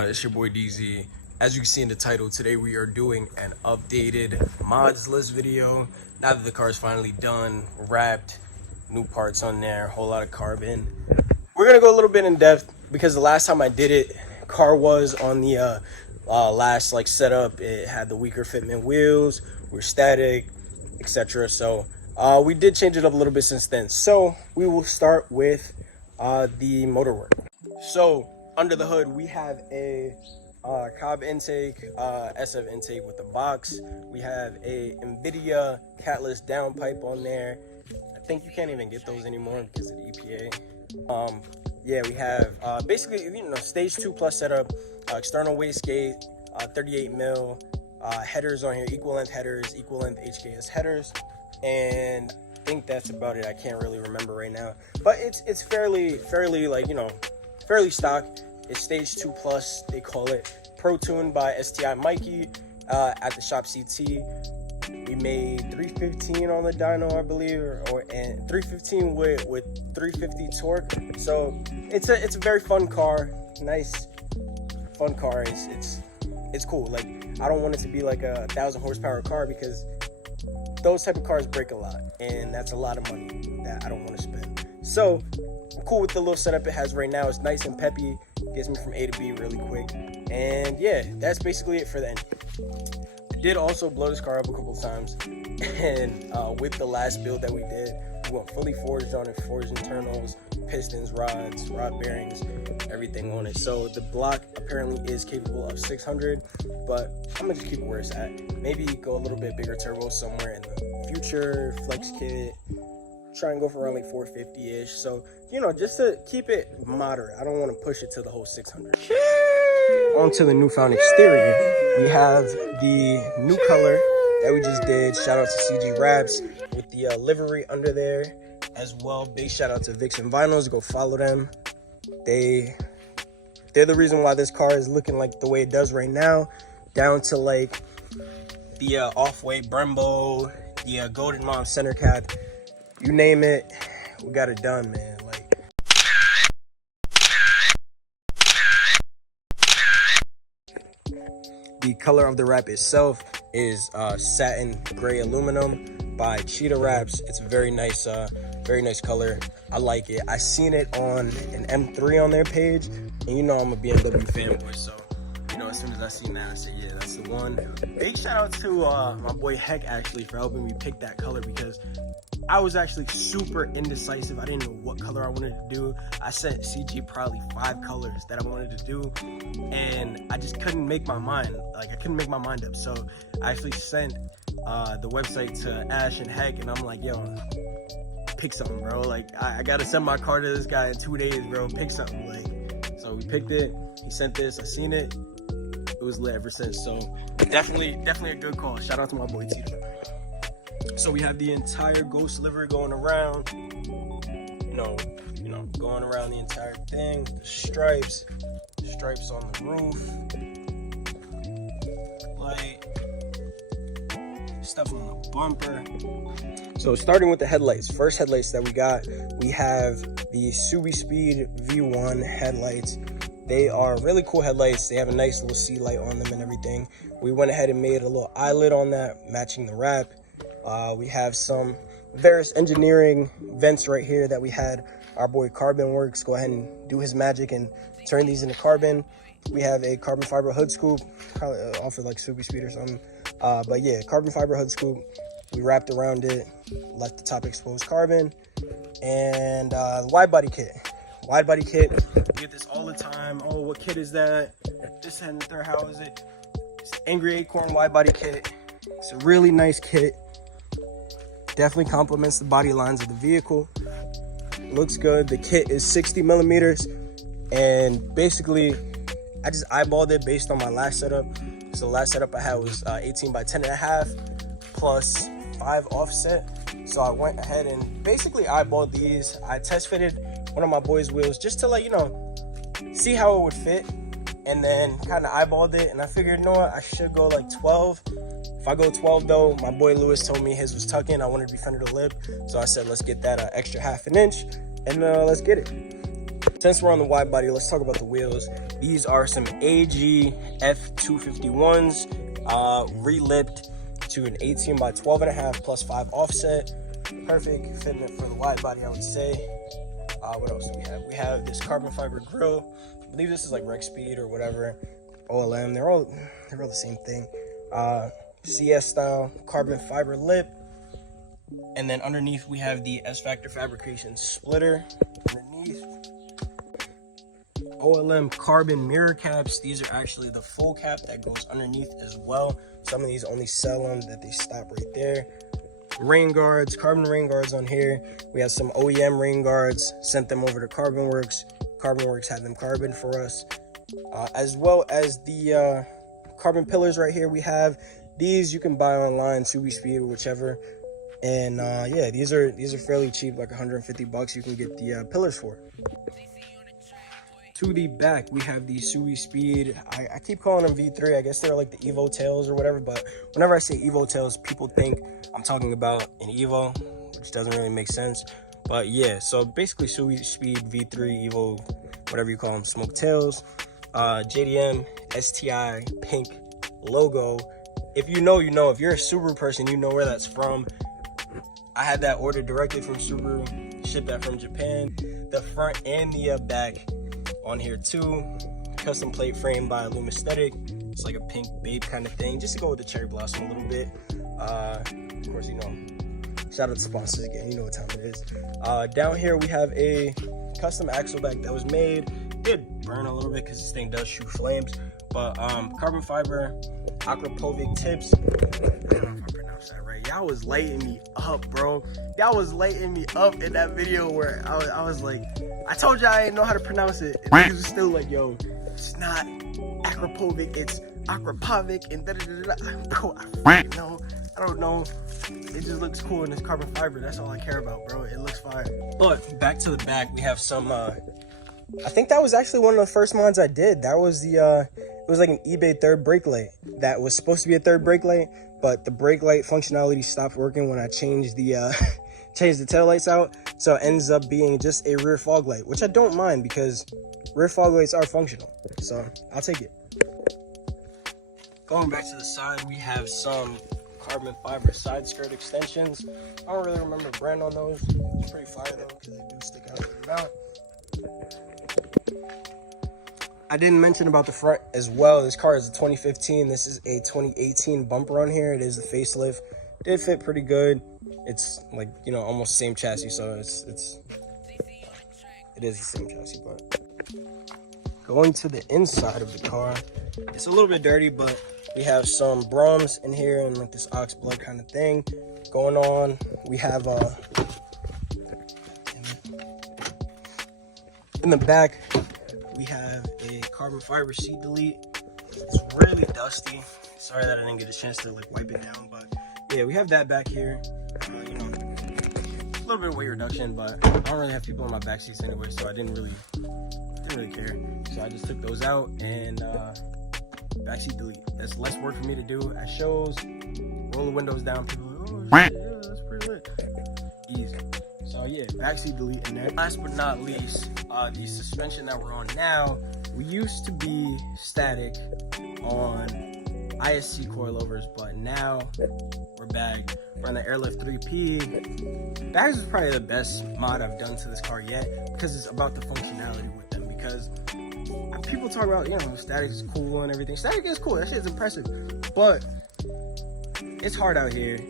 It's your boy DZ. As you can see in the title, today we are doing an updated mods list video. Now that the car is finally done, wrapped, new parts on there, whole lot of carbon. We're gonna go a little bit in depth because the last time I did it, car was on the last setup. It had the weaker fitment wheels, we're static, etc. So we did change it up a little bit since then. So we will start with the motor work. So under the hood, we have a Cobb intake, SF intake with the box. We have a NVIDIA catalyst downpipe on there. I think you can't even get those anymore because of the EPA. Yeah, we have basically, stage 2 plus setup, external wastegate, 38 mil, headers on here, equal length headers, equal length HKS headers, and I think that's about it. I can't really remember right now, but it's fairly fairly stock. It's stage 2 plus, they call it. Pro tuned by STI Mikey at the shop CT. We made 315 on the dyno, I believe, and 315 with 350 torque. So it's a very fun car, nice fun car. It's cool. Like, I don't want it to be like a 1,000 horsepower car because those type of cars break a lot, and that's a lot of money that I don't want to spend. So I'm cool with the little setup it has right now. It's nice and peppy, gets me from A to B really quick. And yeah, that's basically it for the engine. I did also blow this car up a couple times, and with the last build that we did, we went fully forged on it, forged internals, pistons, rods, rod bearings, everything on it. So the block apparently is capable of 600, but I'm gonna just keep it where it's at. Maybe go a little bit bigger turbo somewhere in the future, flex kit, try and go for around like 450-ish. So, just to keep it moderate. I don't want to push it to the whole 600. Onto the newfound exterior, we have the new color that we just did. Shout out to CG Wraps with the livery under there as well. Big shout out to Vixen Vinyls. Go follow them. They're the reason why this car is looking like the way it does right now, down to like the off-white Brembo, the Golden Mom center cap. You name it, we got it done, man. The color of the wrap itself is satin gray aluminum by Cheetah Wraps. It's a very nice color. I like it. I seen it on an M3 on their page, and I'm a BMW fanboy, so as soon as I seen that, I said, yeah, that's the one. Big shout out to my boy Heck actually for helping me pick that color, because I was actually super indecisive. I didn't know what color I wanted to do. I sent CG probably 5 colors that I wanted to do, and I just couldn't make my mind. I couldn't make my mind up. So I actually sent the website to Ash and Heck, and I'm like, yo, pick something, bro. I gotta send my car to this guy in 2 days, bro. Pick something. So we picked it. He sent this. I seen it. It was lit ever since. So definitely a good call. Shout out to my boy Tito. So we have the entire Ghost livery going around, going around the entire thing. The stripes on the roof, light, stuff on the bumper. So starting with the headlights, first headlights that we got, we have the Subi Speed V1 headlights. They are really cool headlights. They have a nice little sea light on them and everything. We went ahead and made a little eyelid on that, matching the wrap. We have some various engineering vents right here that we had our boy Carbon Works go ahead and do his magic and turn these into carbon. We have a carbon fiber hood scoop, probably off of like Subi Speed or something. But yeah, carbon fiber hood scoop. We wrapped around it, left the top exposed carbon, and the wide body kit. Wide body kit, we get this all the time. Oh, what kit is that? This and the third, how is it? It's the Angry Acorn wide body kit. It's a really nice kit. Definitely complements the body lines of the vehicle. Looks good. The kit is 60 millimeters, and basically I just eyeballed it based on my last setup. So the last setup I had was 18 by 10.5 plus 5 offset. So I went ahead and basically eyeballed these. I test fitted one of my boys' wheels just to see how it would fit, and then kind of eyeballed it, and I figured, I should go like 12. If I go 12 though, my boy Lewis told me his was tucking. I wanted to be fender to lip, so I said let's get that extra 1/2 inch, and let's get it. since we're on the wide body, let's talk about the wheels. These are some AG F251s, relipped to an 18 by 12.5 plus 5 offset. Perfect fitment for the wide body, I would say. What else do we have? We have this carbon fiber grille. I believe this is like Rec Speed or whatever. OLM, they're all the same thing. CS style carbon fiber lip. And then underneath we have the S Factor Fabrication splitter. Underneath, OLM carbon mirror caps. These are actually the full cap that goes underneath as well. Some of these only sell them that they stop right there. Rain guards, carbon rain guards on here. We have some OEM rain guards, sent them over to Carbon Works. Carbon Works had them carbon for us. As well as the carbon pillars right here. We have these you can buy online, Subi Speed or whichever. And yeah, these are fairly cheap, like 150 bucks. You can get the pillars for. To the back, we have the Subi Speed. I keep calling them V3. I guess they're like the Evo tails or whatever. But whenever I say Evo tails, people think I'm talking about an Evo, which doesn't really make sense. But yeah, so basically Subi Speed V3 Evo, whatever you call them, smoke tails. JDM STI pink logo. If you know, you know. If you're a Subaru person, you know where that's from. I had that ordered directly from Subaru, shipped that from Japan. The front and the back on here too. Custom plate frame by Loom Aesthetic. It's like a pink babe kind of thing, just to go with the cherry blossom a little bit. Of course, you know, shout out to sponsors again, you know what time it is. Down here we have a custom axle back that was made. It did burn a little bit because this thing does shoot flames, but carbon fiber aquapovic tips. I don't know if I pronounced that right. Y'all was lighting me up, bro. Y'all was lighting me up in that video where I was like, I told y'all I didn't know how to pronounce it, and he was still like, yo, it's not aquapovic, it's aquapovic, and da-da-da-da-da. Bro, I don't know. It just looks cool in this carbon fiber. That's all I care about, bro. It looks fire. But back to the back, we have some I think that was actually one of the first mods I did. That was the it was like an eBay third brake light that was supposed to be a third brake light, but the brake light functionality stopped working when I changed the changed the tail lights out. So it ends up being just a rear fog light, which I don't mind because rear fog lights are functional. So I'll take it. Going back to the side, we have some carbon fiber side skirt extensions. I don't really remember the brand on those. It's pretty fire though because they do stick out to the mount. I didn't mention about the front as well. This car is a 2015. This is a 2018 bumper on here. It is the facelift. Did fit pretty good. It's like, you know, almost same chassis, so it is the same chassis. But going to the inside of the car, it's a little bit dirty, but we have some Brahms in here and like this ox blood kind of thing going on. We have in the back, we have a carbon fiber seat delete. It's really dusty. Sorry that I didn't get a chance to like wipe it down, but yeah, we have that back here. You know, a little bit of weight reduction, but I don't really have people in my back seats anyway, so I didn't really care. So I just took those out and backseat delete. That's less work for me to do at shows. Roll the windows down. People are like, oh shit, yeah, that's pretty lit. Easy. So yeah, backseat delete in there. Last but not least, the suspension that we're on now, we used to be static on ISC coilovers, but now we're back. We're on the Airlift 3P. Bags is probably the best mod I've done to this car yet because it's about the functionality with them. Because people talk about, you know, static is cool and everything. Static is cool, that shit is impressive, but it's hard out here.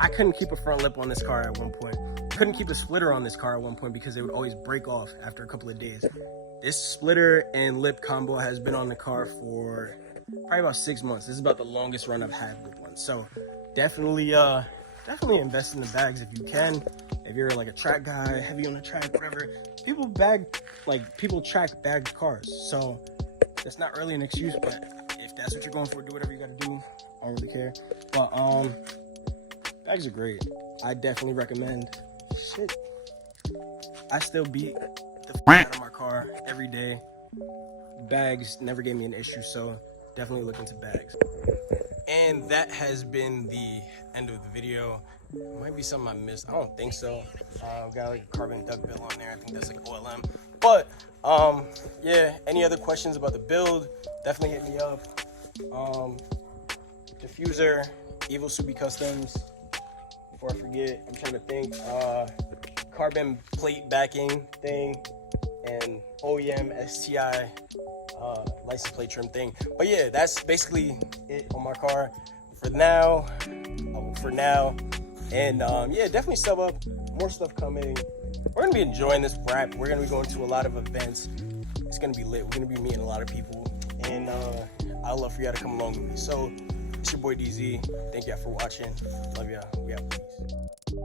I couldn't keep a front lip on this car at one point. Couldn't keep a splitter on this car at one point because it would always break off after a couple of days. This splitter and lip combo has been on the car for probably about 6 months. This is about the longest run I've had with one. So definitely invest in the bags if you can. If you're like a track guy, heavy on the track, whatever. People track bagged cars. So that's not really an excuse, but if that's what you're going for, do whatever you gotta do. I don't really care. But bags are great. I definitely recommend. Shit, I still beat the out of my car every day. Bags never gave me an issue, so definitely look into bags. And that has been the end of the video. Might be something I missed. I don't think so. I've got like a carbon duck bill on there. I think that's like OLM. But yeah, any other questions about the build, definitely hit me up. Diffuser, Evil Subi Customs. Before I forget, I'm trying to think. Carbon plate backing thing, and OEM STI license plate trim thing. But yeah, that's basically it on my car for now. And yeah, definitely sub up. More stuff coming. We're gonna be enjoying this wrap. We're gonna be going to a lot of events. It's gonna be lit. We're gonna be meeting a lot of people, and I'd love for y'all to come along with me. So it's your boy DZ. Thank y'all for watching. Love y'all. We out. Peace.